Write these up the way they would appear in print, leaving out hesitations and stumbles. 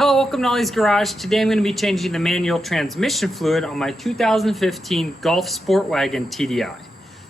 Hello, welcome to Ollie's Garage. Today I'm going to be changing the manual transmission fluid on my 2015 Golf SportWagen TDI.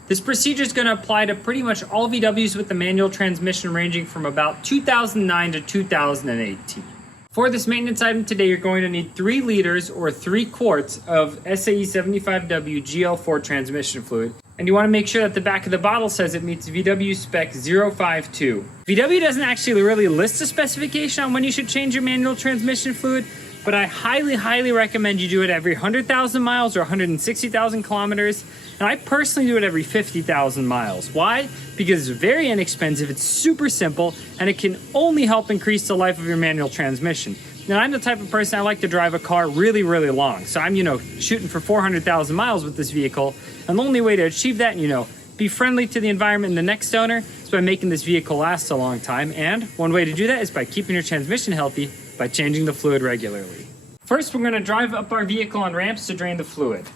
This procedure is going to apply to pretty much all VWs with the manual transmission ranging from about 2009 to 2018. For this maintenance item today, you're going to need 3 liters or 3 quarts of SAE 75W GL4 transmission fluid. And you want to make sure that the back of the bottle says it meets VW spec 052. VW doesn't actually really list a specification on when you should change your manual transmission fluid, but I highly recommend you do it every 100,000 miles or 160,000 kilometers. And I personally do it every 50,000 miles. Why? Because it's very inexpensive, it's super simple, and it can only help increase the life of your manual transmission. Now, I'm the type of person I like to drive a car really long. So I'm, shooting for 400,000 miles with this vehicle. And the only way to achieve that and, be friendly to the environment and the next owner is by making this vehicle last a long time. And one way to do that is by keeping your transmission healthy by changing the fluid regularly. First, we're going to drive up our vehicle on ramps to drain the fluid.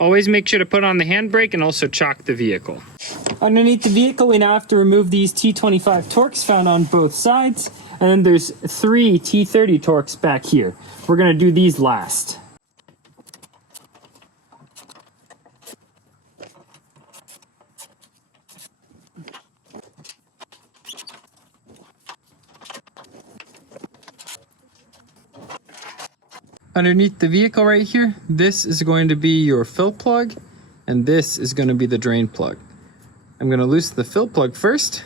Always make sure to put on the handbrake and also chock the vehicle. Underneath the vehicle, we now have to remove these T25 Torx found on both sides. And then there's 3 T30 Torx back here. We're going to do these last. Underneath the vehicle right here, this is going to be your fill plug, and this is going to be the drain plug. I'm going to loosen the fill plug first.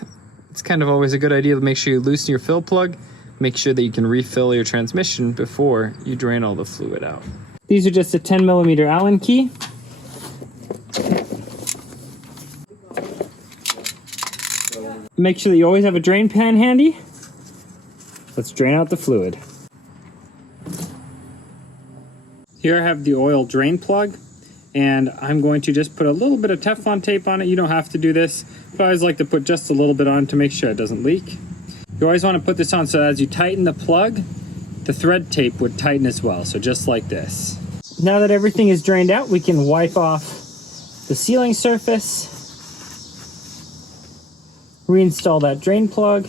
It's kind of always a good idea to make sure you loosen your fill plug. Make sure that you can refill your transmission before you drain all the fluid out. These are just a 10mm Allen key. Make sure that you always have a drain pan handy. Let's drain out the fluid. Here I have the oil drain plug, and I'm going to just put a little bit of Teflon tape on it. You don't have to do this, but I always like to put just a little bit on to make sure it doesn't leak. You always want to put this on so as you tighten the plug, the thread tape would tighten as well, so just like this. Now that everything is drained out, we can wipe off the sealing surface, reinstall that drain plug,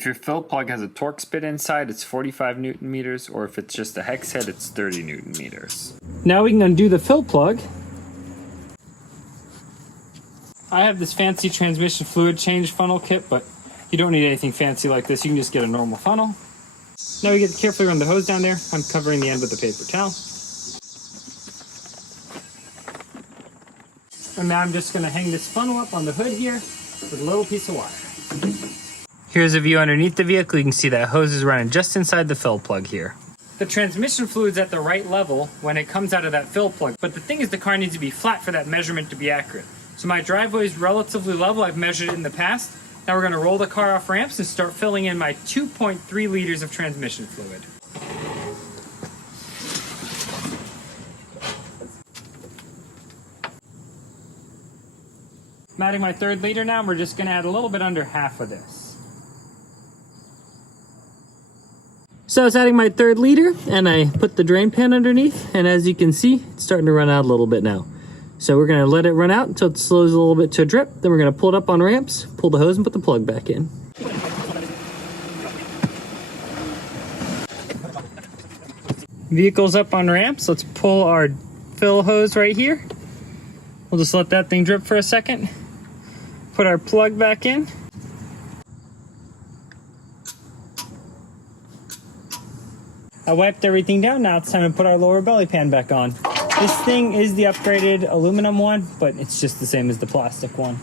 if your fill plug has a Torx bit inside, it's 45 Newton meters, or if it's just a hex head, it's 30 Newton meters. Now we can undo the fill plug. I have this fancy transmission fluid change funnel kit, but you don't need anything fancy like this. You can just get a normal funnel. Now we get to carefully run the hose down there. I'm covering the end with a paper towel. And now I'm just going to hang this funnel up on the hood here with a little piece of wire. Here's a view underneath the vehicle. You can see that hose is running just inside the fill plug here. The transmission fluid's at the right level when it comes out of that fill plug, but the thing is the car needs to be flat for that measurement to be accurate. So my driveway is relatively level. I've measured it in the past. Now we're going to roll the car off ramps and start filling in my 2.3 liters of transmission fluid. I'm adding my 3rd liter now. We're just going to add a little bit under half of this. So I was adding my 3rd liter, and I put the drain pan underneath, and as you can see, it's starting to run out a little bit now. So we're going to let it run out until it slows a little bit to a drip, then we're going to pull it up on ramps, pull the hose, and put the plug back in. Vehicle's up on ramps. Let's pull our fill hose right here. We'll just let that thing drip for a second. Put our plug back in. I wiped everything down. Now it's time to put our lower belly pan back on. This thing is the upgraded aluminum one, but it's just the same as the plastic one.